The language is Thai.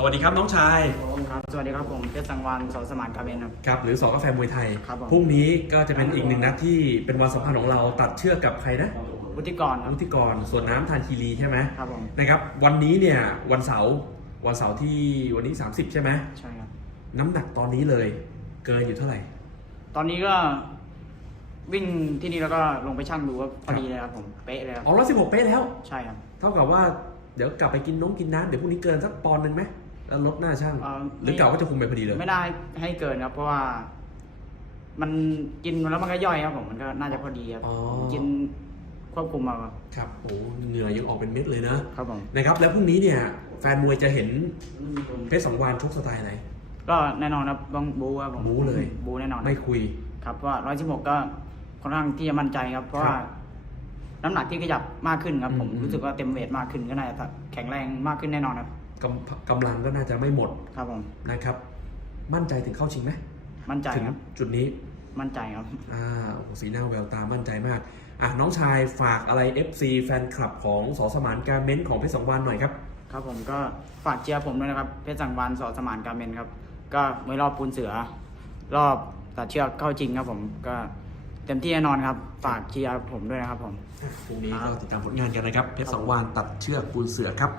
สวัสดีครับน้องชายครับ สวัสดีครับผมเพชรสังวานสอสมานกาเบนครับ ครับ หรือสอกาแฟมวยไทย ครับผม พรุ่งนี้ก็จะเป็นอีกหนึ่งนัดที่เป็นวันสำคัญของเราตัดเชือกกับใครนะวุฒิกรครับ วุฒิกรส่วนน้ำทานคีรีใช่ไหมครับผม นะครับวันนี้เนี่ยวันเสาร์วันเสาร์ที่วันนี้ 30 ใช่ไหมใช่ครับ น้ำหนักตอนนี้เลย เกินอยู่เท่าไหร่ ตอนนี้ก็วิ่งที่นี่แล้วก็ลงไปชั่งดูว่าพอดีเลยครับผม เป๊ะเลยครับ อ๋อร้อยสิบหกเป๊ะแล้ว ใช่ครับ เท่ากับว่าเดี๋ยวกลับไปกินน้องกินน้ำเดี๋ยวพรุ่งนี้เกินสักปอนด์หนึ่งไหม แล้วลดหน้าช่างเอ่อหรือเก่าก็จะคุมไปพอดีเลย ไม่ได้ให้เกินครับ เพราะว่า มันกินแล้วมันก็ย่อยครับผมมันก็น่าจะพอดีครับอ๋อผมกินควบคุมมาครับครับโอ้เหงื่อยังออกเป็นเม็ดเลยนะครับผมนะครับ แล้วพรุ่งนี้เนี่ย แฟนมวยจะเห็นเพชรสังวานชกสไตล์อะไรก็แน่นอนครับต้องบูครับผมบู๊เลยบูแน่นอนไม่คุย ครับเพราะว่าร้อยสิบหกก็ค่อนข้างที่จะมั่นใจครับเพราะว่าครับ น้ำหนักที่ขยับมากขึ้นครับ ผมอืม รู้สึกว่าเต็มเวทมากขึ้นก็น่าจะแข็งแรงมากขึ้นแน่นอนครับ กำกำลังก็น่าจะไม่หมดครับผม นะครับ มั่นใจถึงเข้าชิงไหมมั่นใจถึงครับ จุดนี้มั่นใจครับ อ่าโอ้โหสีหน้าแววตามั่นใจมากอะน้องชายฝากอะไร FC แฟนคลับของสอสมานการเม้นของเพชรสังวานหน่อยครับ ครับผมก็ฝากเชียร์ผมด้วยนะครับ เพชรสังวานสอสมานการเมนครับ ก็ไม่รอบปูนเสือ รอบตัดเชือกเข้าจริงครับผมก็ เต็มที่แน่นอนครับ ฝากเชียร์ผมด้วยนะครับผม พรุ่งนี้ก็ติดตามผลงานกันนะครับเพชรสังวานตัดเชือกปูนเสือครับ